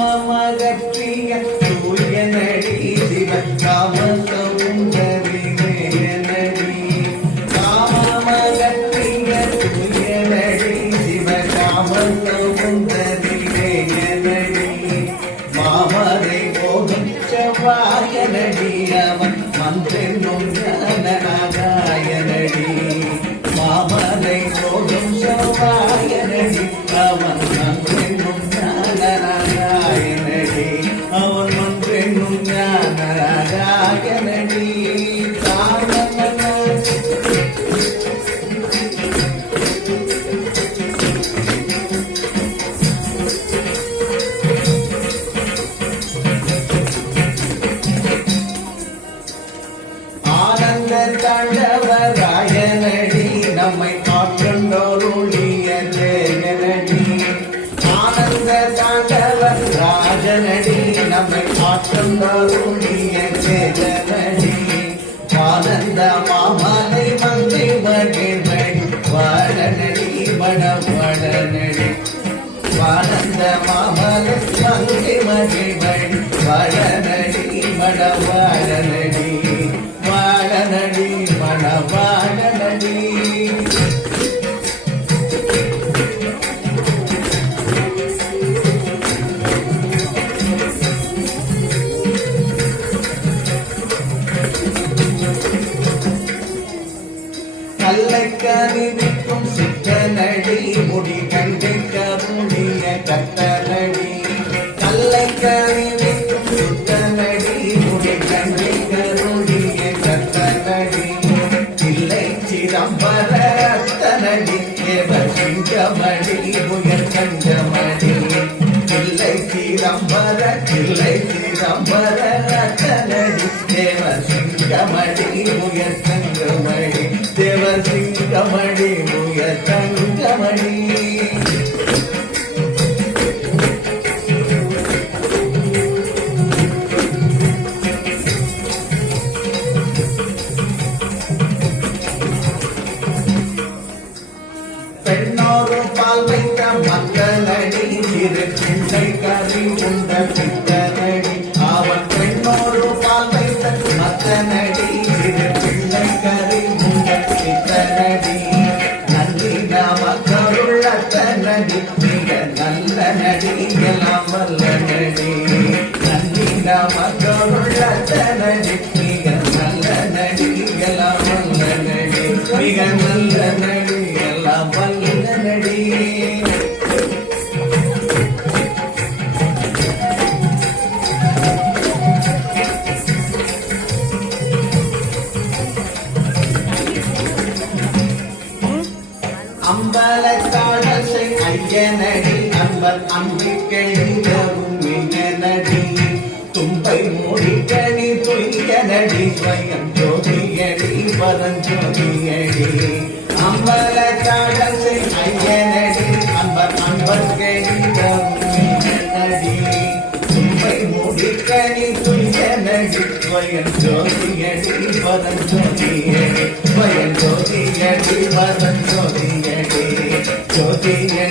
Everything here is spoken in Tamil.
காமமகற்றிய தூயனடி சிவன் காமசௌந்தரி மேயனடி காமமகற்றிய தூயனடி சிவ காமசௌந்தரி மேயனடி மாமரை போகும் செவ்வாயனடி அவன் மன்றென்னும் ஞானநாகாயனடி மாமரை போகும் செவ்வாயனடி அவன் மன்றென்னும் ஞானநாகாயனடி அவன் மன்றென்னும் ஞானநாகாயனடி ஆனந்த தாண்டவராயனடி நம்மை ஆற்றண்டோருளிய தேயனடி ஆனந்த தாண்டவர் ராஜனடி நம்மை ஆற்றண்டோருளிய தேயனடி ஆனந்த மாமலை மந்தி மகிழ்வடி வாழனடி மணவடனடி ஆனந்த மாமலை மந்தி மகிழ்வடி வாழனடி மணவாழனடி வாழனடி மணவாழனடி கல்லைக்கறிவிக்கும் சித்தனடி முடி கண்டை கருணிய கத்தனடி கல்லைக்கறிவிக்கும் சித்தனடி முடி கண்டை கருணிய கத்தனடி இல்லை சிதம்பர அத்தனடி எவர் சிங்கமடி உயர் கண்டமடி இல்லை சிதம்பர அத்தனடி தேவர் சிங்கமடி உயர் கண்டமடி தேவர் சிங்கமடி உயர் கண்டமடி பெண்ணோரு பால் வைத்த மக்களடி சிறு சிந்தை கறி உண்ட பித்தனடி அவன் பெண்ணோரு பால் வைத்த மக்கனடி சிறு பிள்ளை கறி உண்ட பித்தனடி நன்றி நமக்கருள்ளத்தனடி மிக நல்ல நடி எல்லாம் வல்ல நடி நன்றி நமக்கருள்ளத்தனடி மிக நல்ல நடி எல்லாம் வல்ல நடி மிக நல்ல நடி எல்லாம் வல்ல நடி அம்பலத்தாடசை ஐயனடி அன்பர் அம்பிக்கையும் மின்னடி தும்பை மூடிக்கணி துய்யனடி ஸ்வயம் ஜோதியடி பரஞ்சோதியடி அம்பலத்தாடசை ஐயனடி அன்பர் அன்பர்க்கையும் மின்னடி தும்பை மூடிக்கணி துய்யனடி ஸ்வயம் ஜோதியடி பரஞ்சோதியடி ஸ்வயம் ஜோதியடி பரஞ்சோதியடி ஜோதியடி